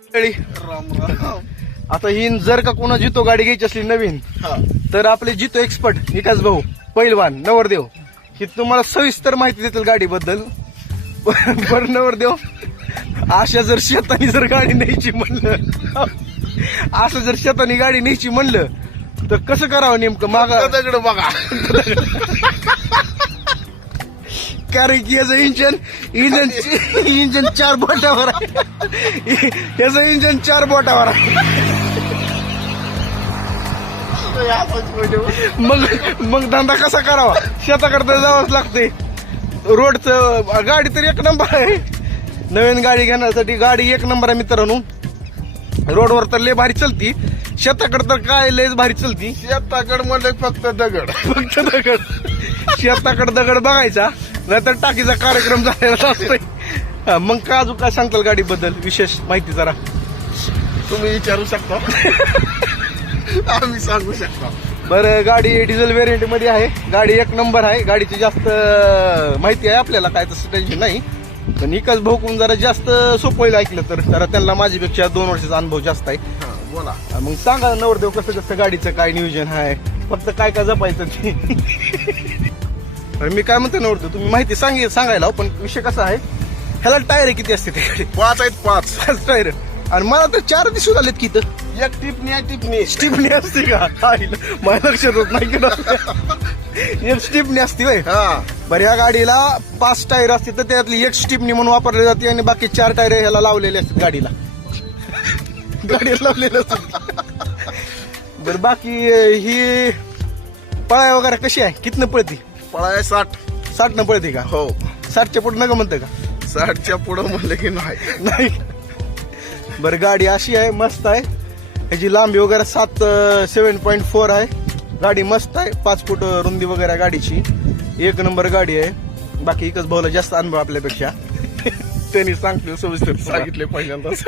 राम राम. आता ही जर का कोणा जितो गाडी घ्यायची असली नवीन हा तर आपले जितो एक्सपर्ट विकास भाऊ पैलवान नवरदेव ही तुम्हाला सविस्तर माहिती देतील गाडीबद्दल. बरं नवरदेव, अशा जर शेतानी जर गाडी न्यायची म्हणलं, असं जर शेतानी गाडी न्यायची म्हणलं तर कसं करावं नेमकं मागा दगड बघा. कारण की याचं इंजन 4 बोटावर आहे. याचं इंजन 4 बोटावर आहे. मग धंदा कसा करावा? शेताकडे जावंच लागते. रोडचं गाडी तर एक नंबर आहे. नवीन गाडी घेण्यासाठी गाडी एक नंबर आहे मित्रांनो. रोडवर तर लय भारी चलती, शेताकडे तर काय लयच भारी चलती. शेताकड म्हणलं फक्त दगड. फक्त दगड. शेताकडे दगड बघायचा नाहीतर टाकीचा कार्यक्रम झालेला असतोय. मग काय अजून काय सांगताल गाडीबद्दल विशेष माहिती जरा? तुम्ही विचारू शकता. आम्ही सांगू शकता. बरं, गाडी डिझेल व्हेरियंट मध्ये आहे. गाडी एक नंबर आहे. गाडीची जास्त माहिती आहे आपल्याला, काय तसं टेन्शन नाही. पण इकाच भाऊकडून जरा जास्त सोपं होईल ऐकलं तर. जरा त्यांना माझ्यापेक्षा 2 वर्षाचा अनुभव जास्त आहे. हा, बोला. मग सांगा नवरदेव कसं कसं गाडीचं काय नियोजन आहे, फक्त काय काय जपायचं ते. मी काय म्हणतो नवरदेव, तुम्ही माहिती सांगायला पण विषय कसा आहे, ह्याला टायर किती असते ते गाडी? 5 आहेत 5. 5 टायर. आणि मला तर 4 दिसून आलेत की तर एक टिपणी आहे टिपणी. स्टिपनी असते का? माझ्या लक्षात होत नाही की एक स्टिपनी असते होय. हा बरं, ह्या गाडीला 5 टायर असते तर त्यातली एक स्टिपनी म्हणून वापरली जाते आणि बाकी 4 टायर ह्याला लावलेले असतात गाडीला. गाडीला लावलेले असतात. बरं, बाकी ही पळाय वगैरे कशी आहे? कितनं पळती? पळाय 60. 60 पळते का? हो, 60च्या पुढे नका म्हणतं का? 60च्या पुढं म्हणलं की नाही. नाही. बरं, गाडी अशी आहे, मस्त आहे. ह्याची लांबी वगैरे 7.4 आहे. गाडी मस्त आहे. 5 फूट रुंदी वगैरे गाडीची. एक नंबर गाडी आहे. बाकी एकच भाऊला जास्त अनुभव आपल्यापेक्षा. त्यांनी सांगितलं सविस्तर सांगितले पहिल्यांदाच.